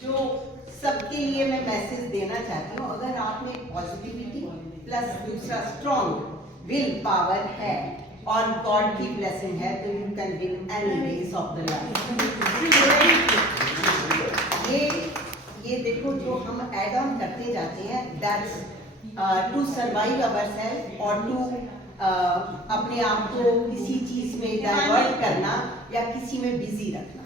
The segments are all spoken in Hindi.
जो सबके लिए मैं मैसेज देना चाहती हूँ, अगर आप में पॉजिटिविटी प्लस दूसरा स्ट्रॉन्ग विल पावर है और गॉड की ब्लेसिंग है तो you can win any days of the life. ये देखो जो हम ऐड ऑन करते जाते हैं, दैट्स टू सर्वाइव अवरसेल्फ और टू अपने आप को किसी चीज में डाइवर्ट करना या किसी में बिजी रखना,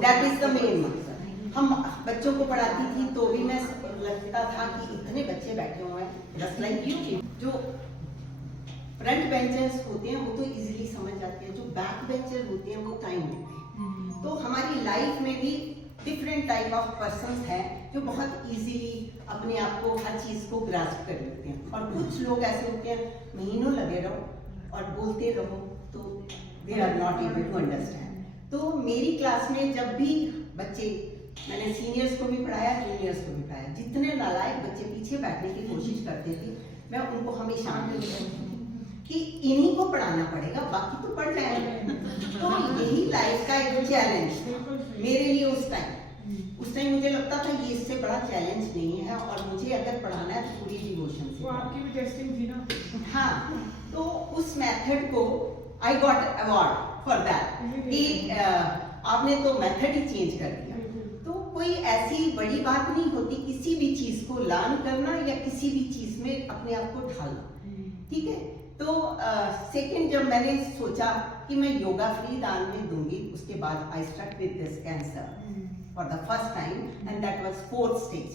दैट इज द मेन मकसद। हम बच्चों को पढ़ाती थी तो भी मैं लगता था कि इतने बच्चे बैठे हुए हैं जस्ट लाइक यू। जो फ्रंट बेंचर्स होते हैं वो तो इजीली समझ जाते हैं, जो बैक बेंचर होते हैं वो टाइम लेते हैं। तो हमारी लाइफ में भी डिफरेंट टाइप ऑफ पर्सन्स हैं जो बहुत इजीली अपने आप को हर चीज को ग्रास्प कर लेते हैं, और कुछ लोग ऐसे होते हैं महीनों लगे रहो और बोलते रहो तो they are not able to understand. तो मेरी क्लास में जब भी बच्चे, मैंने सीनियर्स को भी पढ़ाया, जूनियर्स को भी पढ़ाया, जितने नालायक बच्चे पीछे बैठने की कोशिश करते थे मैं उनको हमेशा कि इन्हीं को पढ़ाना पड़ेगा, बाकी तो पढ़ जाएंगे। तो यही लाइफ का एक चैलेंज मेरे लिए उस टाइम मुझे लगता था ये इससे बड़ा चैलेंज नहीं है, और मुझे अगर पढ़ाना है तो पूरी डिवोशन से। वो आपकी भी टेस्टिंग थी ना? हाँ, तो उस मेथड को I got award for that कि आपने तो मेथड ही चेंज कर दिया। तो कोई ऐसी बड़ी बात नहीं होती किसी भी चीज को लर्न करना या किसी भी चीज में अपने आप को ढालना, ठीक है। तो सेकंड जब मैंने सोचा कि मैं योगा फ्री दान में दूंगी, उसके बाद I start with this cancer for the first time and that was 4th stage.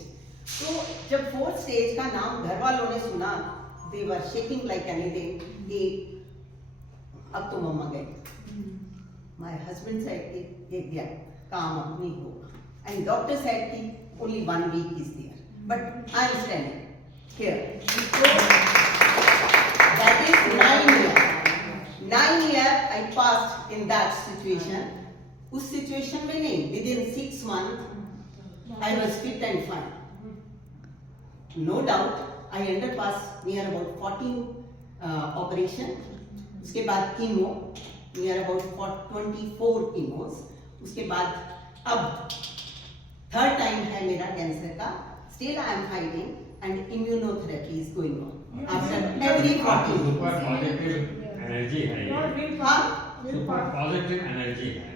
तो जब 4th स्टेज का नाम घर वालों ने सुना, दे वर शेकिंग लाइक एनीथिंग कि अब तो मम्मा गई। माय हस्बैंड सेड कि ये गया, काम अब नहीं होगा, एंड डॉक्टर सेड कि only 1 week is there, but I am standing here. That is 9 years. 9 years I passed in that situation. उस situation में नहीं, within 6 months I was fit and fine. No doubt I underpassed near about 14 operation. उसके बाद कीमो near about 24 chemos. उसके बाद अब third time है मेरा कैंसर का. Still I am fighting and immunotherapy is going on. After every 40 super positive energy है ये। हाँ, सुपर पॉजिटिव एनर्जी है,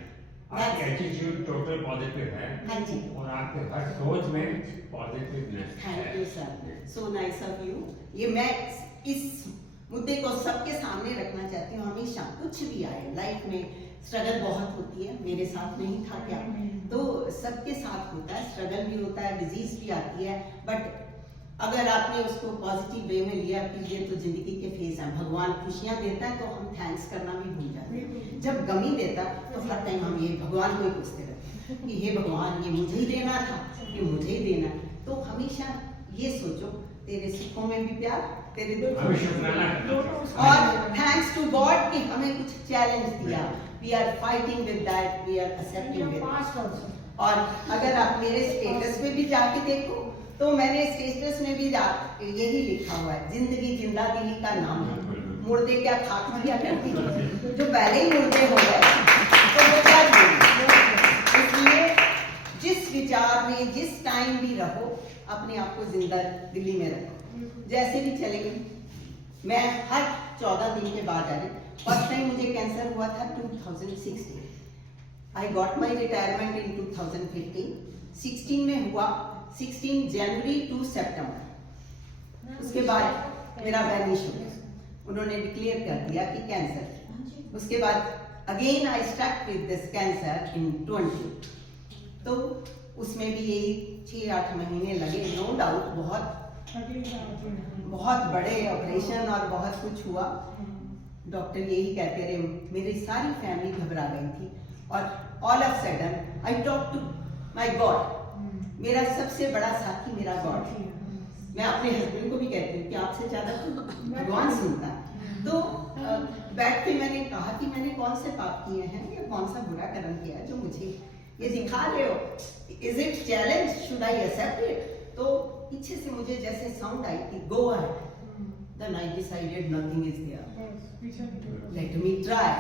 आपकी एटीट्यूड टोटल पॉजिटिव है। हाँ जी। और आपके हर सोच में पॉजिटिवनेस है। Thank you sir, so nice of you. ये मैं इस मुद्दे को सबके सामने रखना चाहती हूँ। हमेशा कुछ भी आए लाइफ में, स्ट्रगल बहुत होती है, मेरे साथ नहीं था क्या, तो सबके साथ होता है, स्ट्रगल भी होता है, डिजीज भी आती है, बट अगर आपने उसको पॉजिटिव वे में लिया कि ये तो जिंदगी के फेज हैं, भगवान खुशियां देता है तो हम थैंक्स करना भी भूल जाते हैं। जब गमी देता तो हर टाइम हम ये भगवान को ही पूछते रहते हैं कि हे भगवान, ये मुझे ही देना था, ये मुझे ही देना है। तो हमेशा ये सोचो, तेरे सुखों में भी प्यार, तेरे दुखों में भी प्यार। और थैंक्स टू गॉड कि हमें कुछ चैलेंज दिया, we are fighting with that, we are accepting with. और अगर आप मेरे स्टेटस पे भी जाके देखो तो मैंने स्टेटस में भी यही लिखा हुआ है, जिंदगी जिंदा दिली का नाम है, मुर्दे क्या खाक दिया करती है, जो पहले ही मुर्दे हो गए तो वो क्या देंगे। इसलिए जिस विचार में जिस टाइम भी रहो, अपने आप को जिंदा दिल्ली में रखो, जैसे भी चलेंगे। मैं हर 14 दिन के बाद आ रही, फर्स्ट टाइम मुझे कैंसर हुआ था 2016, आई गॉट माई रिटायरमेंट इन 2015, 16 में हुआ, 16 जनवरी टू सितंबर। उसके बाद मेरा वैनिश हो गया, उन्होंने डिक्लेयर कर दिया कि कैंसर। उसके बाद again I stuck with this cancer in 20, तो उसमें भी यही 6-8 महीने लगे, नो डाउट बहुत बड़े ऑपरेशन और बहुत कुछ हुआ। डॉक्टर यही कहते रहे, मेरी सारी फैमिली घबरा गई थी, और all of sudden I talk to my God. मेरा सबसे बड़ा साथी मेरा गॉड है। मैं अपने हस्बैंड को भी कहती हूँ कि आपसे ज्यादा तो भगवान सुनता है। तो बैठ के मैंने कहा कि मैंने कौन से पाप किए हैं या कौन सा बुरा कर्म किया है जो मुझे ये दिखा रहे हो, is it challenge, should I accept it. तो पीछे से मुझे जैसे साउंड आई कि go ahead, then I decided nothing is there, let me try.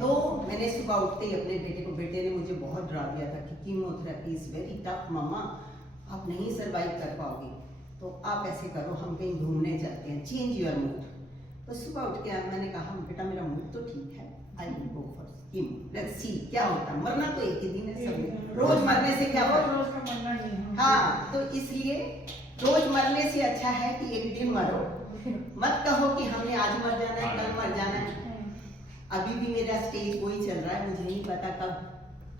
तो मैंने सुबह उठते ही अपने बेटे ने मुझे बहुत डरा दिया था कि कीमोथेरेपी इज वेरी टफ मम्मा, आप नहीं सर्वाइव कर पाओगे, तो आप ऐसे करो हम कहीं घूमने चलते हैं, चेंज योर मूड। तो सुबह उठ के मैंने कहा बेटा मेरा मूड तो ठीक है, I will go for chemo, let's see क्या होता है, मरना तो एक ही दिन है सब, रोज मरने से क्या रोज फर्क। रोज का मरना नहीं। हाँ, तो इसलिए रोज मरने से अच्छा है कि एक दिन मरो, मत कहो कि हमने आज मर जाना है कल मर जाना है। अभी भी मेरा स्टेज वही चल रहा है, मुझे नहीं पता कब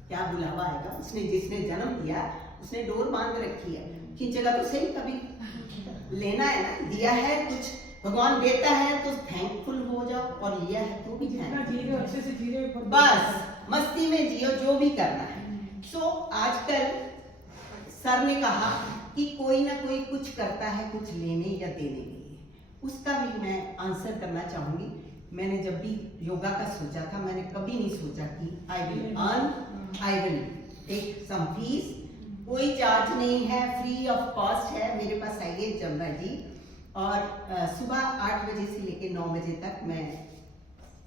क्या बुलावा आएगा। उसने जिसने जन्म दिया उसने डोर बांध रखी है, खींचेगा तो सही, कभी लेना है ना, दिया है कुछ भगवान देता है तो थैंकफुल हो जाओ, और लिया है तो भी जितना थैंकफुल जी रहे हो अच्छे से जी रहे हो, बस मस्ती में जियो जो भी करना है। सो आजकल सर ने कहा कि कोई ना कोई कुछ करता है कुछ लेने या देने के लिए, उसका भी मैं आंसर करना चाहूंगी। मैंने जब भी योगा का सोचा था, मैंने कभी नहीं सोचा कि I will earn, I will take some fees, कोई चार्ज नहीं है, फ्री ऑफ कॉस्ट है। मेरे पास आइए चंद्रा जी, और सुबह 8 बजे से लेकर 9 बजे तक मैं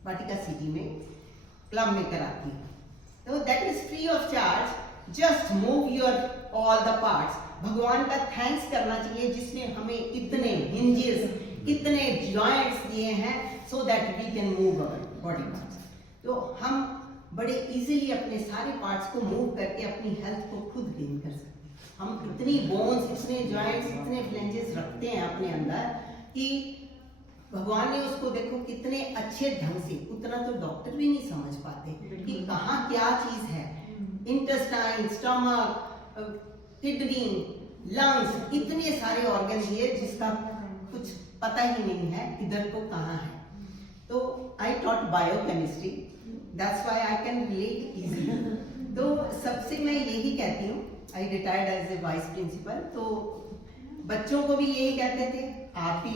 वाटिका सिटी में क्लब में कराती हूँ, तो that is free of charge. Just move your all the parts. भगवान का थैंक्स करना चाहिए जिसने हमें इतने हिंजेस, इतने जॉइंट्स दिए हैं, so that we can move our body parts. तो हम बड़े इजीली अपने सारे पार्ट्स को मूव करके अपनी हेल्थ को खुद गेन कर सकते हैं। हम इतनी बोन्स, इतने जॉइंट्स, इतने फ्लेंजेस रखते हैं अपने अंदर कि भगवान ने उसको देखो कितने अच्छे ढंग से, उतना तो डॉक्टर भी नहीं समझ पाते कि कहाँ क्या चीज है। इंटेस्टाइन, स्टमक, किडनी, लंग्स, इतने सारे ऑर्गन दिए जिसका कुछ पता ही नहीं है इधर को कहाँ है। तो I taught biochemistry, that's why I can relate easily. तो सबसे मैं यही कहती हूँ, I retired as a vice principal, तो बच्चों को भी यही कहते थे, आप भी